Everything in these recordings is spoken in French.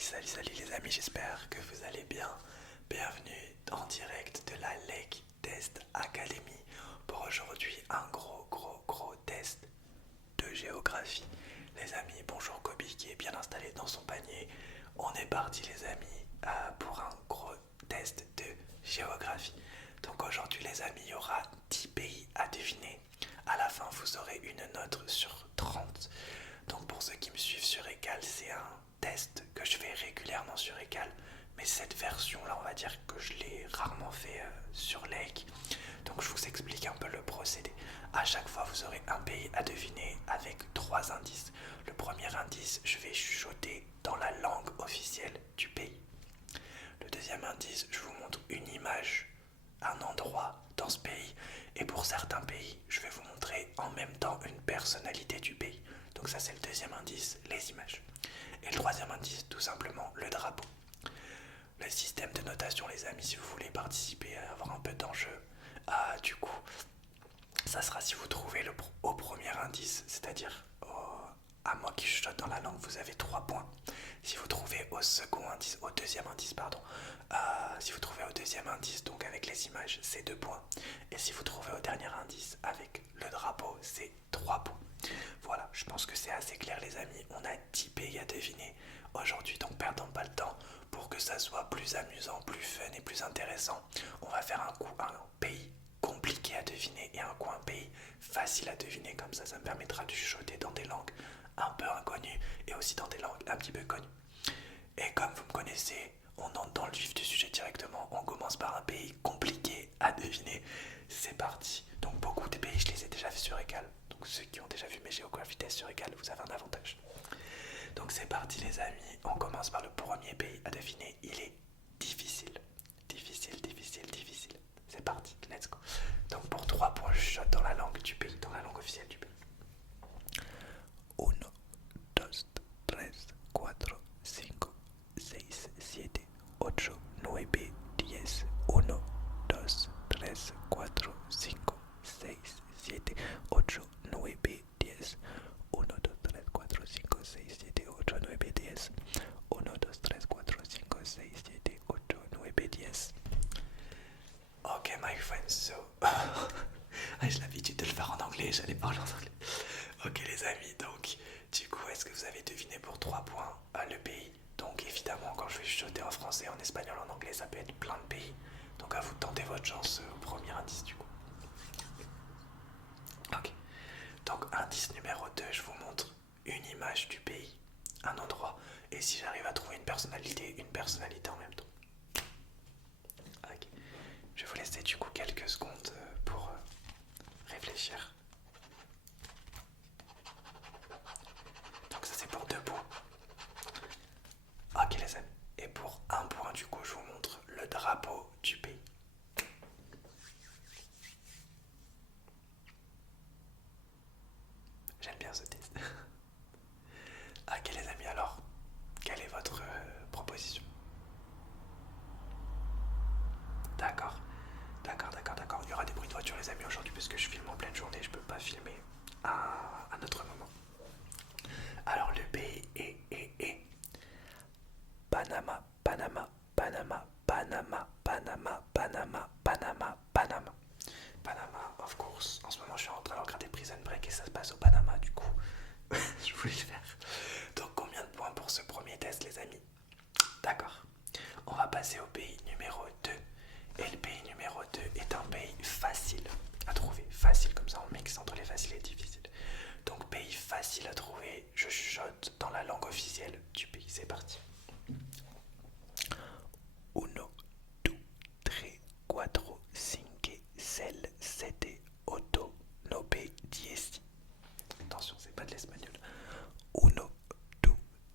Salut les amis, j'espère que vous allez bien. Bienvenue en direct de la Lake Test Academy pour aujourd'hui un gros test de géographie. Les amis, bonjour Kobe qui est bien installé dans son panier. On est parti les amis pour un gros test de géographie. Donc aujourd'hui les amis, il y aura 10 pays à deviner. À la fin, vous aurez une note sur 30. Donc pour ceux qui me suivent sur Ecal, c'est un test que je fais régulièrement sur Ecal. Mais cette version-là, on va dire que je l'ai rarement fait sur Lake. Donc je vous explique un peu le procédé. À chaque fois, vous aurez un pays à deviner avec 3 indices. Le premier indice, je vais chuchoter dans la langue officielle du pays. Le deuxième indice, je vous montre une image, un endroit dans ce pays. Et pour certains pays, je vais vous montrer en même temps une personnalité du pays. Donc ça c'est le deuxième indice, les images. Et le troisième indice, tout simplement, le drapeau. Le système de notation, les amis, si vous voulez participer à avoir un peu d'enjeu, du coup, ça sera si vous trouvez au premier indice, c'est-à-dire à moi qui chuchote dans la langue, vous avez 3 points. Si vous trouvez au deuxième indice, si vous trouvez au deuxième indice, donc avec les images, c'est 2 points. Et si vous trouvez au dernier indice avec le drapeau, c'est 3 points. Voilà, je pense que c'est assez clair les amis. On a 10 pays à deviner aujourd'hui, donc perdons pas le temps. Pour que ça soit plus amusant, plus fun et plus intéressant, on va faire un pays compliqué à deviner et un pays facile à deviner. Comme ça me permettra de chuchoter dans des langues un peu inconnues et aussi dans des langues un petit peu connues. Et comme vous me connaissez, on entre dans le vif du sujet directement. On commence par un pays compliqué à deviner. C'est parti. Donc beaucoup de pays, je les ai déjà vus sur Ecal. Donc ceux qui ont déjà vu mes géographies tests sur Ecal, vous avez un avantage. Donc c'est parti les amis. On commence par le premier pays à deviner. Il est difficile. Difficile. C'est parti, let's go. Donc pour 3 points, je shot dans la langue du pays, dans la langue officielle du pays. 1, 2, 3, 4, 5, 6, 7, 8, 9, 10. 1, 2, 3, 4, 5, 6, 7, 8, 9, 10. 1, 2, 3, 4, 5, 6, 7, 8, 9, 10. 1, 2, 3, 4, 5, 6, 7, 8, 9, 10. Ok, my friends, so... j'ai l'habitude de le faire en anglais, j'allais parler en anglais. Ok les amis, donc du coup, est-ce que vous avez deviné pour 3 points le pays? Donc évidemment, quand je vais chuchoter en français, en espagnol, en anglais, ça peut être plein de pays. Donc à vous de tenter votre chance au premier indice du coup. Ok, donc indice numéro 2, je vous montre une image du pays, un endroit, et si j'arrive à trouver une personnalité en même temps. Ok, je vais vous laisser du coup quelques secondes pour réfléchir. Donc ça c'est pour 2 points. Ok les amis, et pour 1 point du coup je vous montre le drapeau du pays. J'aime bien ce test. Ok les amis, alors quelle est votre proposition? D'accord. Il y aura des bruits de voiture les amis aujourd'hui parce que je filme en pleine journée, je peux pas filmer à un autre moment. Alors le pays est Panama. Panama, of course. En ce moment je suis en train de regarder Prison Break et ça se passe au Panama du coup. Je voulais le faire. Donc combien de points pour ce premier test les amis? D'accord. On va passer au pays numéro 2. Et le pays numéro 2 est un pays facile à trouver. Facile comme ça, on mixe entre les faciles et les difficiles. Donc pays facile à trouver, je chuchote dans la langue officielle du pays. C'est parti. 1, 2, 3, 4, 5, 6, 7, 8, 9, 10. Attention, c'est pas de l'espagnol. 1, 2,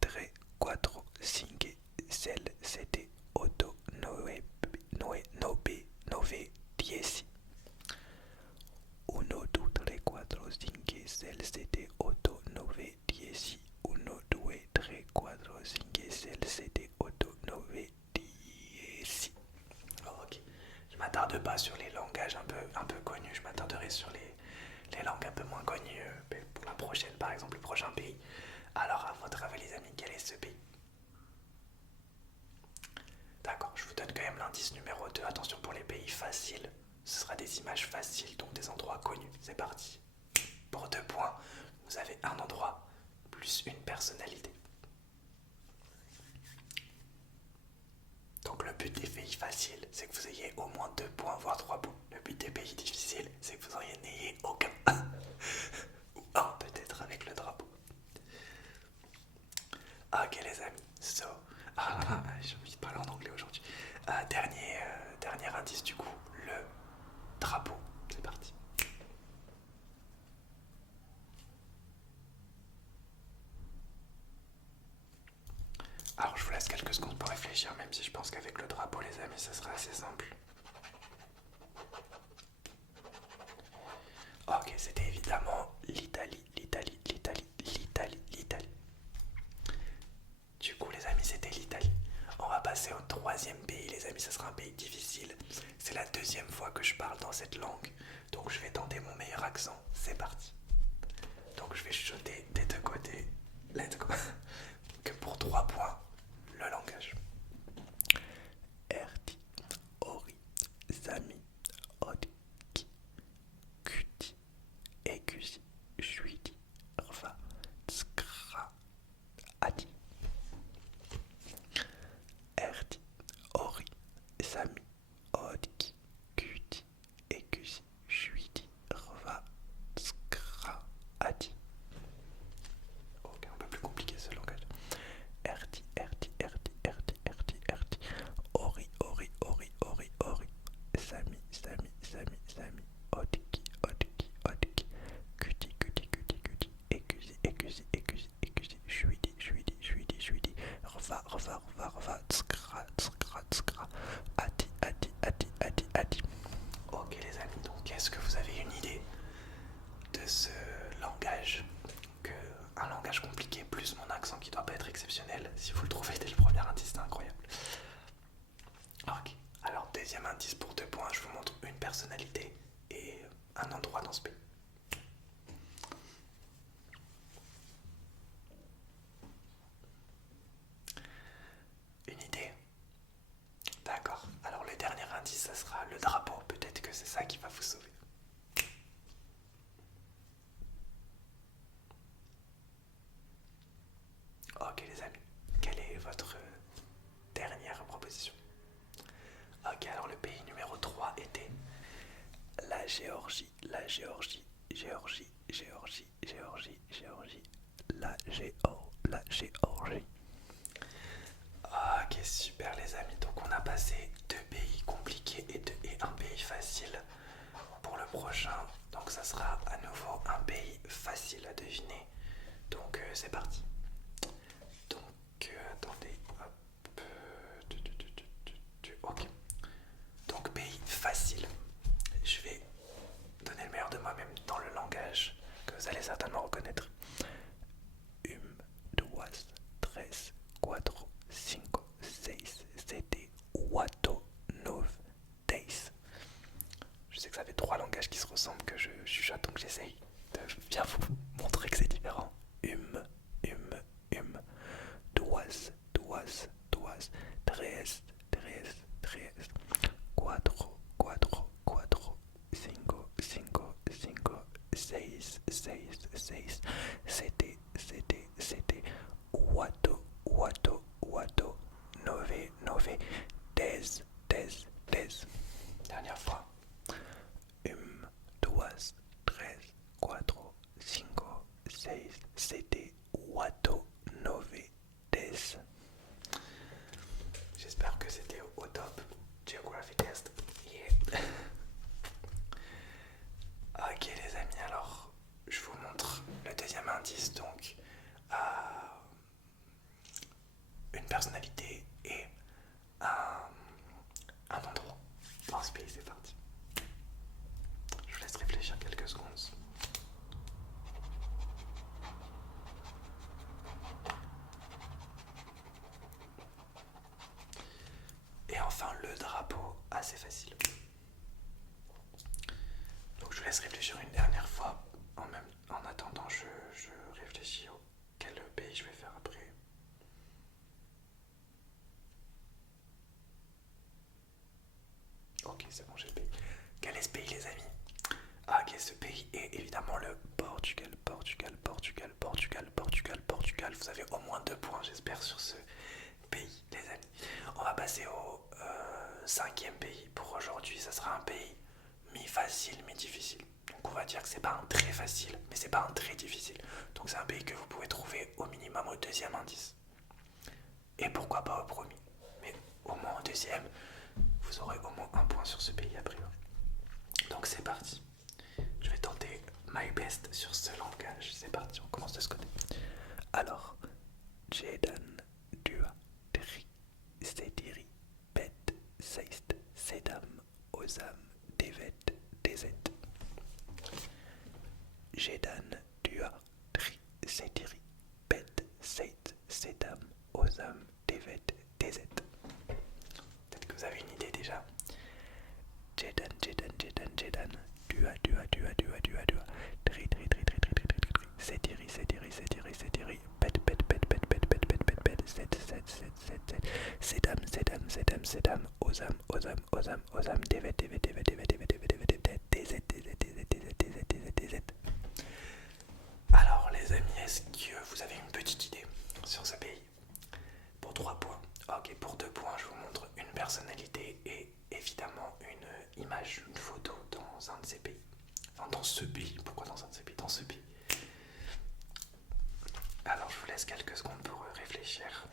3, 4, 5, 6, 7, 8, 9, 10. 1, 2, 3, 4, 5, 6, 7, 8, 9, 10. 1, 2, 3, 4, 5, 6, 7, 8, 9, 10. Ok. Je m'attarde pas sur les langages un peu connus, je m'attarderai sur les langues un peu moins connues pour la prochaine, par exemple, le prochain pays. Alors, à votre avis, les amis, quel est ce pays? indice numéro 2, attention pour les pays faciles. Ce sera des images faciles, donc des endroits connus. C'est parti. Pour 2 points, vous avez un endroit plus une personnalité. Donc le but des pays faciles, c'est que vous ayez au moins 2 points, voire 3 points. Le but des pays difficiles, c'est que vous en ayez aucun. Ou un peut-être avec le drapeau. Ok les amis, j'ai envie de parler en anglais aujourd'hui. Dernier indice du coup, le drapeau. C'est parti. Alors je vous laisse quelques secondes pour réfléchir, même si je pense qu'avec le drapeau les amis ça sera assez simple. Ok, c'était évidemment l'Italie. Du coup les amis c'était l'Italie. On va passer au 3e pays les amis, ça sera un pays difficile. C'est la 2e fois que je parle dans cette langue, donc je vais tenter mon meilleur accent. C'est parti. Donc je vais chuchoter des 2 côtés. Let's go. Que pour 3 points, le langage. Erti, ori, zami, odki, kuti, ekusi, shuidi, rva, skra, adi. Erti, ori, zami, odki, kuti, ekusi, shuidi, rva, skra, adi. Ok, un peu plus compliqué ce langage. Erti, ori, sami, odki, kuti, ekusi, shuidi, rva, skra, adi. Ok les amis, donc est-ce que vous avez une idée de ce langage? Un langage compliqué plus mon accent qui doit pas être exceptionnel. Si vous le trouvez dès le premier indice, c'est incroyable. Ok, alors 2e indice pour 2 points, je vous montre une personnalité et un endroit dans ce pays. Une idée? D'accord, alors le dernier indice, ça sera le drapeau. Peut-être que c'est ça qui va vous sauver. Ok les amis, quelle est votre dernière proposition? Ok, alors le pays numéro 3 était la Géorgie, la Géorgie. Ok, super les amis, donc on a passé 2 pays compliqués et un pays facile. Pour le prochain, donc ça sera à nouveau un pays facile à deviner. Donc c'est parti. Donc attendez, hop. Ok. Donc pays facile. Je vais donner le meilleur de moi-même dans le langage que vous allez certainement reconnaître. 1, 2, 3, 4, 5, 6, 7, 8, 9, 10. Je sais que ça fait 3 langages qui se ressemblent que je chuchote, donc j'essaye de bien vous montrer que c'est différent. 1, 2, 3, 13, 4, 5, 6, 7, 8, 9, 10. Dernière fois. 1, 2, 3, 4, 5, 6, 7, 8, 9, 10. J'espère que c'était au top. Geography test. Yeah. Ok les amis, alors je vous montre le 2e indice, donc une personnalité et un endroit dans ce pays. C'est parti. Je vous laisse réfléchir quelques secondes. Et enfin le drapeau, assez facile. Donc je vous laisse réfléchir une dernière fois. En attendant, je réfléchis auquel pays je vais faire après. c'est bon, j'ai le pays. Quel est ce pays, les amis? Ah, ok, ce pays est évidemment le Portugal. Portugal, Portugal, Portugal, Portugal, Portugal. Vous avez au moins 2 points, j'espère, sur ce pays, les amis. On va passer au 5e pays pour aujourd'hui. Ça sera un pays mi-facile, mi-difficile. Donc on va dire que c'est pas un très facile, mais c'est pas un très difficile. Donc c'est un pays que vous pouvez trouver au minimum au 2e indice. Et pourquoi pas au premier. Mais au moins au 2e, vous aurez au moins 1 point sur ce pays a priori. Donc c'est parti. Je vais tenter my best sur ce langage. C'est parti, on commence de ce côté. Alors, Jedan, Dua, Tri, Sediri, Bet, Seist, Sedam, Ozam, Devet, Dezet. Jedan, Dua, Tri, Sediri, Bet, Seist, Sedam, Ozam, Devet, Dezet. Peut-être que vous avez une idée déjà. Jedan, Jedan, Jedan, Jedan, Dua, Dua, Dua, Dua, Dua, Dua, Tri, Tri, Tri, Tri, Tri, Tri, Tri, Tri, Sediri, Sediri, Sediri, Sediri, Bet, Bet, Bet, Bet, Bet, Bet, Bet, Bet, Bet, Set, Set, Set, Set, Set, Sedam, Sedam, Sedam, Sedam, Ozam, Ozam, Ozam, Ozam, Devet, Devet, Devet, Devet, Devet, Devet, Devet, Devet, Dezet, Dezet, Dezet, Dezet, Dezet, Dezet, Dezet. Alors les amis, est-ce que vous avez une petite idée sur ce pays? Pour 3 points. Ok, pour 2 points, je vous montre une personnalité et évidemment une image, une photo dans un de ces pays. Enfin, dans ce pays. Pourquoi dans un de ces pays? Dans ce pays. Alors, je vous laisse quelques secondes pour réfléchir.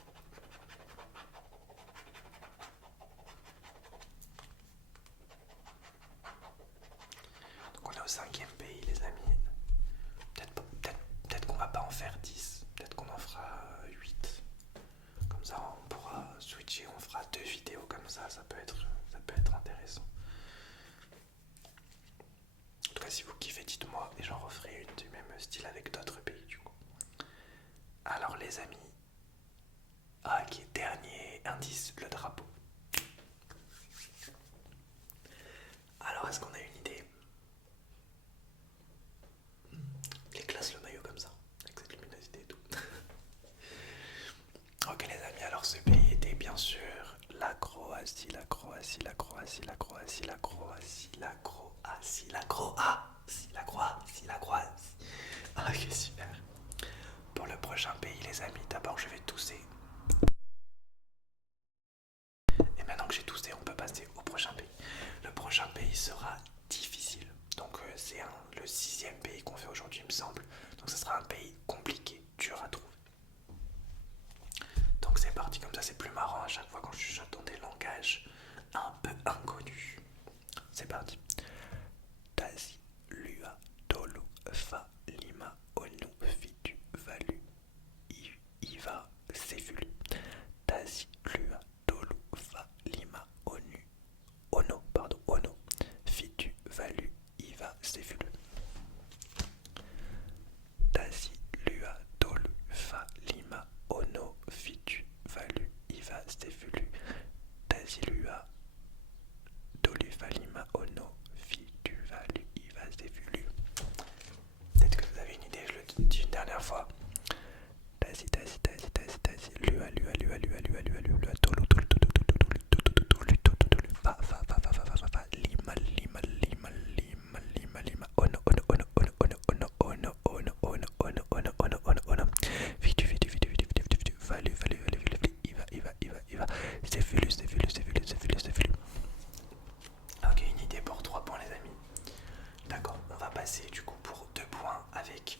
Donc, on est au 5e pays, les amis. Peut-être qu'on va pas en faire 10. Peut-être qu'on en fera 8. Comme ça, on pourra switcher. On fera 2 vidéos comme ça. Ça peut être intéressant. En tout cas, si vous kiffez, dites-moi et j'en referai une du même style avec d'autres pays du coup. Alors les amis, ok, dernier indice, le drapeau. Alors est-ce qu'on a une idée? Il classe le maillot comme ça, avec cette luminosité et tout. Ok les amis, alors ce pays était bien sûr la Croatie, la Croatie, la Croatie, la Croatie, la Croatie, la Croatie, la Croatie, la Croatie, la Croatie. Ok, super. Pour le prochain pays les amis, d'abord je vais tousser. Et maintenant que j'ai toussé, on peut passer au prochain pays. Le prochain pays sera difficile. Donc c'est le 6e pays qu'on fait aujourd'hui il me semble. Donc ce sera un pays compliqué, dur à trouver. Donc c'est parti, comme ça c'est plus marrant à chaque fois quand je chuchote dans des langages un peu inconnus. C'est parti. Tazi, Lua, Tolu, Fa, Lima, Onu, Fitu, Valu, Iva, Sévulu. Tazi, Lua, Tolu, Fa, Lima, Ono, Fitu, Valu, Iva, Sévulu. Tazi, Lua, Tolu, Fa, Lima, Ono, Fitu, Valu, Iva, Sévulu. Tazi, Lua, Tolu, Fa, Lima, Ono, Fitu, Valu, Iva, Sévulu. Peut-être que vous avez une idée, je le dis une dernière fois. Tazi, Tazi, Tazi, Tazi, Tazi, Lua, Lua, Lua, Lua, Lua, Lua, Lua, Tolu, Tolu, Tolu, Tolu, Tolu, Tolu, Tolu, Fa, Fa, Fa, Fa, Fa, Fa, Fa, Lima, Lima, Lima, Lima, Lima, Lima, Ono, Ono, Ono, Ono, Ono, Ono, Ono, Ono, Ono, Ono, Ono, Ono, Ono, Ono, Fitu, Fitu, Fitu, Fitu, Fitu, Fitu, Valu, Valu, Valu, Valu, Iva, Iva, Iva, Iva, Sévulu, Sévulu, Sévulu, Sévulu, Sévulu. Ok, une idée pour 3 points les amis. D'accord, on va passer du coup pour 2 points avec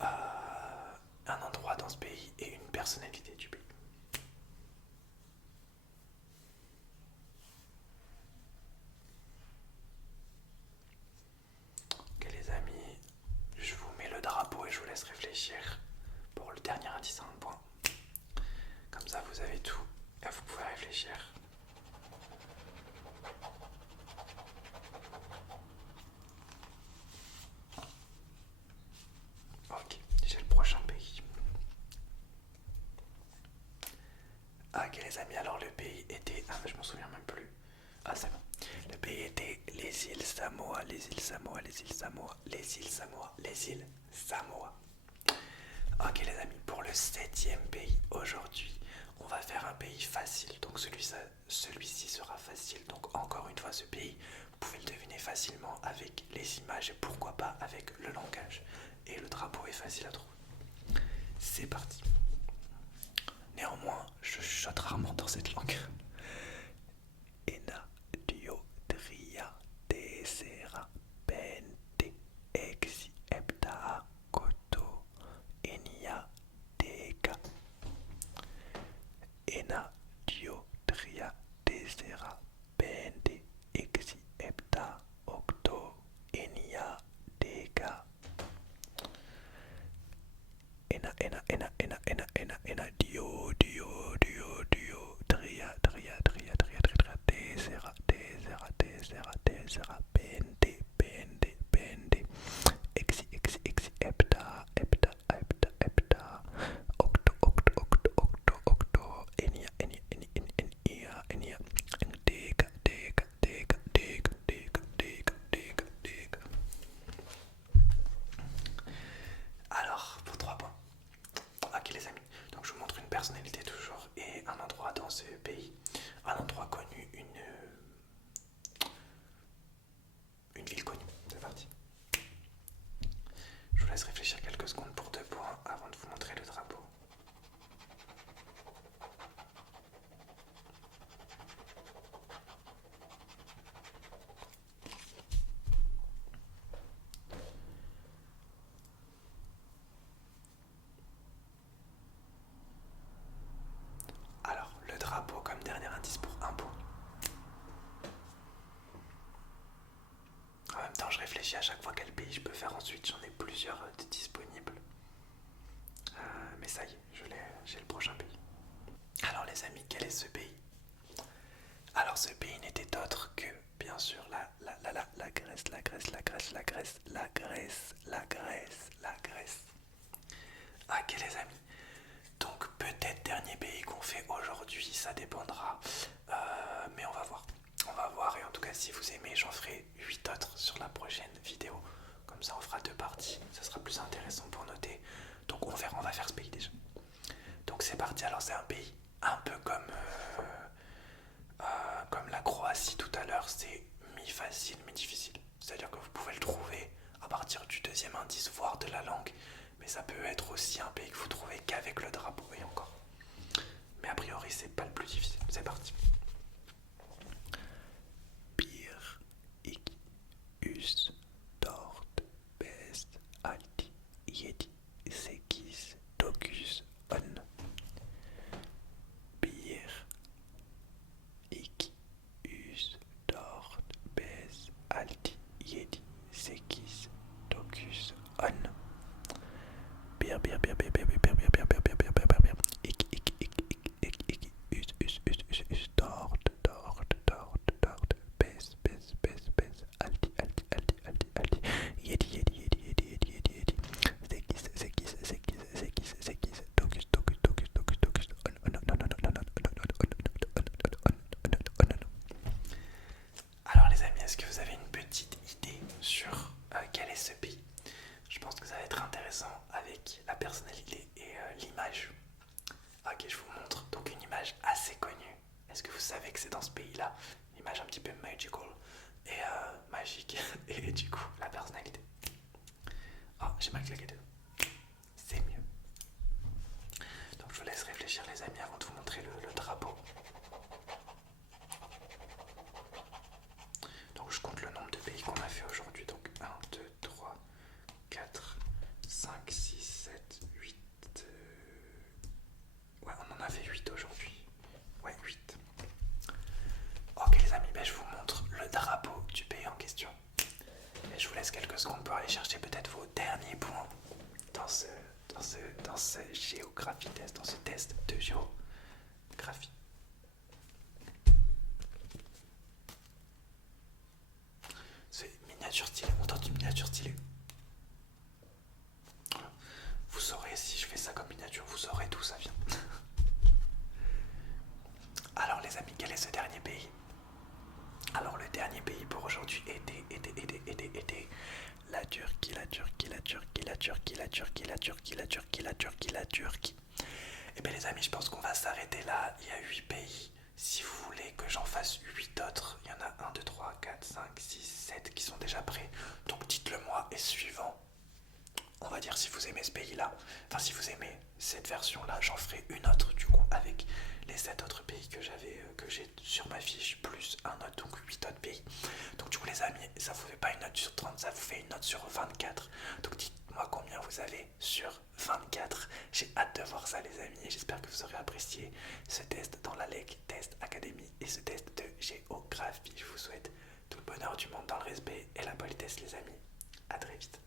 un endroit dans ce pays et une personnalité du pays. Ok les amis, je vous mets le drapeau et je vous laisse réfléchir pour le dernier indice à 1 point. Comme ça vous avez tout et vous pouvez réfléchir. Ok, j'ai le prochain pays. Ok les amis, alors le pays était... Ah mais je m'en souviens même plus. Ah c'est bon. Le pays était les îles Samoa, les îles Samoa, les îles Samoa, les îles Samoa, les îles Samoa. Ok les amis, pour le 7e pays aujourd'hui, on va faire un pays facile. Donc celui-ci sera facile. Donc encore une fois, ce pays, Néanmoins, je chuchote rarement dans cette langue. Ena, dio, tria, tesera, pente, exi, hepta, koto, enia, deka. Ena, dio, tria, tesera, pente, exi, hepta, octo, enia, deka. Ena, dio, tria, tesera, pente, exi, hepta, octo, enia, deka. Alors, pour 3 points. Ok les amis, donc je vous montre une personnalité toujours et un endroit dans ce pays. Un endroit connu, une ville connue. C'est parti. Je vous laisse réfléchir quelques secondes pour 2 points avant de vous montrer le drapeau. Alors, le drapeau comme dernier indice pour 1 point. En même temps, je réfléchis à chaque fois quel pays je peux faire ensuite. J'en ai plusieurs disponibles. Mais ça y est, j'ai le prochain pays. Alors les amis, quel est ce pays? Alors ce pays n'était autre que, bien sûr, la Grèce. Ok les amis. Donc peut-être dernier pays qu'on fait aujourd'hui, ça dépendra. Mais on va voir. On va voir et en tout cas si vous aimez, j'en ferai 8 autres sur la prochaine vidéo. Comme ça on fera 2 parties, ça sera plus intéressant pour noter. Donc on verra, on va faire ce pays déjà. Donc c'est parti, alors c'est un pays un peu comme la Croatie tout à l'heure, c'est mi-facile, mi-difficile. C'est-à-dire que vous pouvez le trouver à partir du deuxième indice, voire de la langue. Mais ça peut être aussi un pays que vous trouvez qu'avec le drapeau et encore. Mais a priori c'est pas le plus difficile, c'est parti. Bir, iki, üç, dört, beş, altı, yedi, sekiz, dokuz, on. Bir, iki, üç, dört, beş, altı, yedi, sekiz, dokuz, on. Alors les amis, est-ce que vous avez une petite idée sur quel est ce pays? Je pense que ça va être intéressant avec la personnalité et l'image. Ok, je vous montre donc une image assez connue. Est-ce que vous savez que c'est dans ce pays-là? Une image un petit peu magical et magique et du coup la personnalité. Oh, j'ai mal claqué deux. C'est mieux. Donc je vous laisse réfléchir les amis avant de vous montrer le drapeau. Donc je compte le nombre de pays qu'on a fait aujourd'hui. Donc 1, 2, 3, 4, 5, 6, 7, 8. Ouais, on en a fait 8 aujourd'hui. Ouais, 8. Ok les amis, ben, je vous montre le drapeau du pays en question. Et je vous laisse quelques secondes pour aller chercher peut-être vos derniers points dans ce géographie test, dans ce test de géographie. C'est miniature stylée, on tente une miniature stylée. Vous saurez si je fais ça comme miniature, vous saurez d'où ça vient. Alors les amis, quel est ce dernier pays? Alors le dernier pays pour aujourd'hui était la Turquie. Et bien les amis, je pense qu'on va s'arrêter là. Il y a 8 pays. Si vous voulez que j'en fasse 8 autres, il y en a 1, 2, 3, 4, 5, 6, 7 qui sont déjà prêts. Donc dites-le moi et suivant. On va dire si vous aimez ce pays-là, enfin si vous aimez cette version-là, j'en ferai une autre du coup avec les 7 autres pays que j'ai sur ma fiche, plus un autre, donc 8 autres pays. Donc du coup les amis, ça vous fait pas une note sur 30, ça vous fait une note sur 24. Donc dites-moi combien vous avez sur 24. J'ai hâte de voir ça les amis, et j'espère que vous aurez apprécié ce test dans la Lake Test Academy et ce test de géographie. Je vous souhaite tout le bonheur du monde dans le respect et la politesse les amis. A très vite.